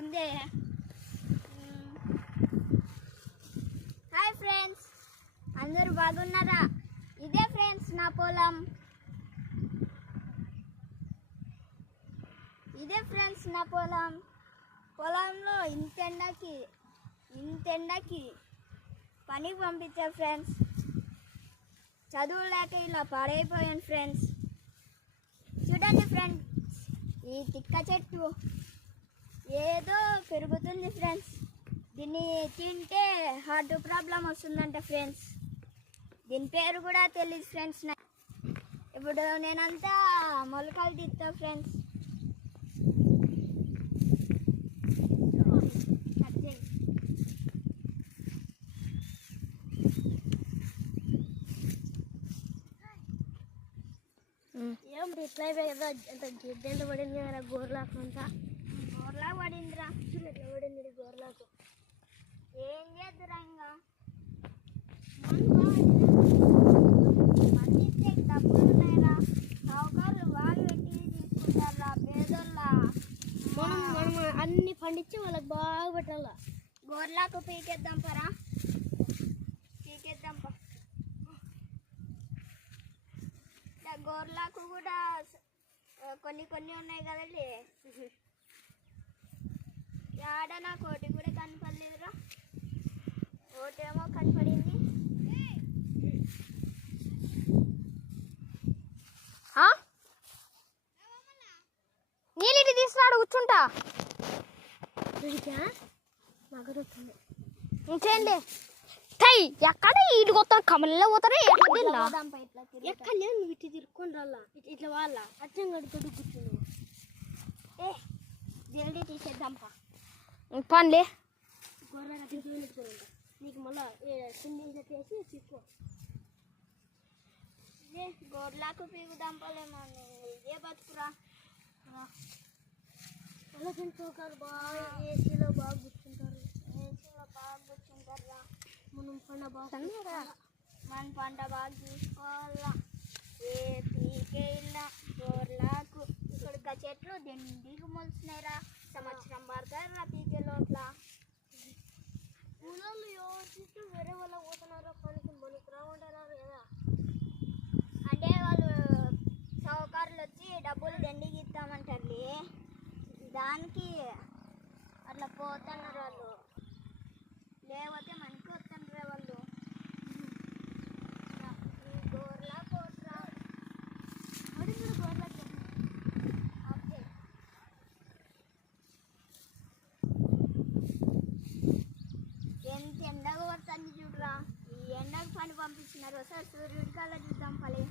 ఉందే. Hi friends, అందరూ బాగున్నారా? ఇదే ఫ్రెండ్స్ నా పొలం. పొలంలో ఇంత ఎండకి పనికి పంపించారు ఫ్రెండ్స్. చదువు లేక ఇలా పాడైపోయాను ఫ్రెండ్స్. చూడండి ఫ్రెండ్స్, ఈ తిక్క చెట్టు ఏదో పెరుగుతుంది ఫ్రెండ్స్. దీన్ని తింటే హార్ట్ ప్రాబ్లం వస్తుందంట ఫ్రెండ్స్. దీని పేరు కూడా తెలియదు ఫ్రెండ్స్. ఇప్పుడు నేనంతా మొలకలు తీస్తా ఫ్రెండ్స్. ఏం ఇట్లా కదా అంత గిడ్డెంత పడింది కదా గోర్లాకు అంతా. గోర్లాకు పడిందిరా. ఎట్లా పడింది గోర్లాకు? ఏం చేద్దురా ఇంకా డబ్బులు ఉన్నాయిరా. సావుకారులు వాళ్ళు పెట్టి తీసుకుంటారా పేదోళ్ళ. మనం అన్ని పండించి వాళ్ళకి బాగా పెట్టాలా. గోర్లాకు పీకేద్దాం పరా, పీకేద్దాం పా. గోర్లాకు కూడా కొన్ని ఉన్నాయి కదండి. ఆడ నాకు ఒకటి కూడా కనపడలేదురా. ఒకటేమో కనపడింది. నీళ్ళు తీసుకున్నాడు కూర్చుంటా. ఇంకేండి ఎక్కడ ఇటు పోతారు, కమల్లో పోతారు. ఎక్కడ లేదు, నువ్వు ఇటు తిరుక్కొని రాలా. ఇట్లా వాళ్ళ అచ్చం గడితోడు కూర్చున్నావు. జల్దీ తీసేద్దాంపా పనిలే. గొర్రె నీకు మళ్ళా చిన్న చేసి తీసుకో. గోర్లాకు పీకుదాంపలేమో. ఇదే బతుకురా. అలా తింటారు బాగా. ఏసీలో బాగా కూర్చుంటారు. రా. మనం పంట బాగా మన పంట బాగా తీసుకోవాలా. ఏ పీకే ఇలా గోర్లాకు ఇక్కడ చెట్లు దిండికి మొలిచినాయిరా. సంవత్సరం పడతారా పీకే లోట్ల. ఊళ్ళో యోచిస్తూ వేరే వాళ్ళ పోతున్నారో పనికి మనకు రావుంటారా లేదా? అంటే వాళ్ళు సౌకర్యాలు వచ్చి డబ్బులు దండికి ఇస్తామంటారు. దానికి అట్లా పోతున్నారు వాళ్ళు. లేకపోతే మనకి వస్తుంటారు వాళ్ళు. గోర్లా పోట్రా అడుగుడు గోర్లకి. ఓకే, ఎంత ఎండగా పడుతుంది చూడరా. ఈ ఎండకు పని పంపించినారు. ఒకసారి సూర్యుడి కల్లా చూద్దాం పలే.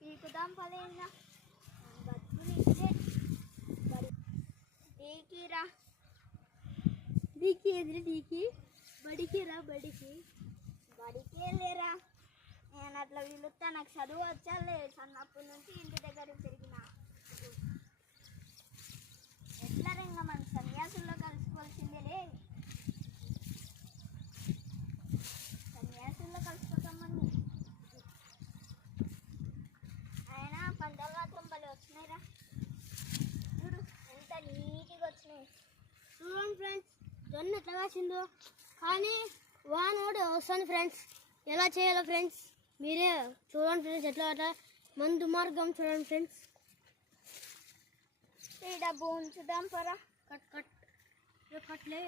పీకుదాం పలేనా బతుకులు ఇదే. డీకీరా, డీకి ఎదురు డీకి బడికి రా. బడికే లేరా. నేను అట్లా పిలుస్తా. నాకు చదువు వచ్చాలే. చిన్నప్పటి నుంచి ఇంటి దగ్గర పెరిగిన. ఎట్లా రంగా మన సన్యాసుల్లో కలిసిపోవాల్సిందేలే. సన్యాసుల్లో కలిసిపోతామని. అయినా పంటలు మాత్రం భలే వచ్చినాయిరా. చూడు ఎంత నీట్గా వచ్చినాయి. చూడండి ఫ్రెండ్స్, జొన్న ఎట్లా కాసిందో. కానీ వాన కూడా వస్తుంది ఫ్రెండ్స్. ఎలా చేయాలో ఫ్రెండ్స్ మీరే చూడండి ఫ్రెండ్స్. ఎట్లా మందు మార్గం చూడండి ఫ్రెండ్స్. ఈ డబ్బు ఉంచుదాం పరా. కట్లే.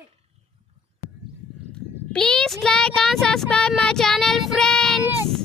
Please like and subscribe my channel friends.